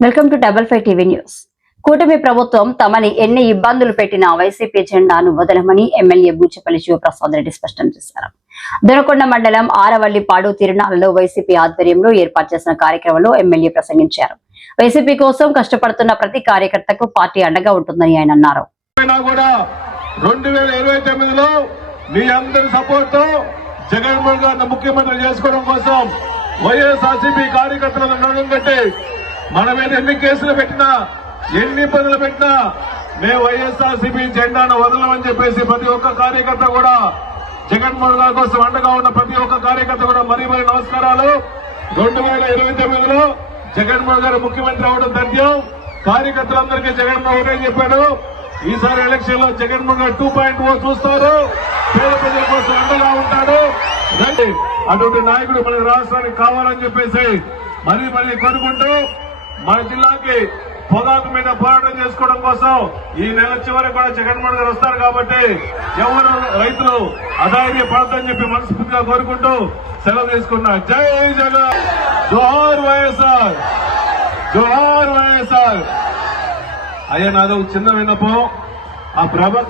Welcome to double five TV news. కూటమి ప్రభుత్వం తమని ఎన్ని ఇబ్బందులు పెట్టినా వైసీపీ జెండాను వదలమని ఎమ్మెల్యే బూచపల్లి శివప్రసాద్ రెడ్డి స్పష్టం చేశారు. దొనకొండ మండలం ఆరవల్లిపాడు తిరునాళ్ళలో వైసీపీ ఆధ్వర్యంలో ఏర్పాటు చేసిన కార్యక్రమంలో ఎమ్మెల్యే ప్రసంగించారు. వైసీపీ కోసం కష్టపడుతున్న ప్రతి కార్యకర్తకు పార్టీ అండగా ఉంటుందని ఆయన అన్నారు. మీ అందరి సపోర్ట్ జగన్మోహన్ గారిని ముఖ్యమంత్రి చేసుకోవడం కోసం వైఎస్ఆర్సీపీ కార్యకర్తలను నడడం కంటే మన మీద ఎన్ని కేసులు పెట్టినా ఎన్ని ఇబ్బందులు పెట్టినా మేము వైఎస్ఆర్సీపీ జెండాను వదలమని చెప్పేసి ప్రతి ఒక్క కార్యకర్త కూడా జగన్మోహన్ గారి కోసం అండగా ఉన్న ప్రతి ఒక్క కార్యకర్త కూడా మరీ మరీ నమస్కారాలు. రెండు వేల ఇరవై తొమ్మిదిలో జగన్మోహన్ గారు ముఖ్యమంత్రి అవడం ధన్యం కార్యకర్తలందరికీ జగన్మోహన్ గారు చెప్పాడు. ఈసారి ఎలక్షన్లో జగన్మోహన్ గారు టూ పాయింట్ ఓ చూస్తారు. పేద ప్రజల కోసం అటువంటి నాయకుడు మన రాష్ట్రానికి కావాలని చెప్పేసి మరీ మరీ కోరుకుంటూ మన జిల్లాకి పొగాకు మీద పోరాటం చేసుకోవడం కోసం ఈ నెల చివరి కూడా జగన్మోహన్ గారు వస్తారు కాబట్టి ఎవరు రైతులు అధైర్య పడతారని చెప్పి మనస్ఫూర్తిగా కోరుకుంటూ సెలవు తీసుకున్నా జై జగన్. జోహార్ వైఎస్ఆర్. జోహార్ వైఎస్ఆర్. అయ్యా నాదో ఒక చిన్న విన్నపం. ఆ ప్రభ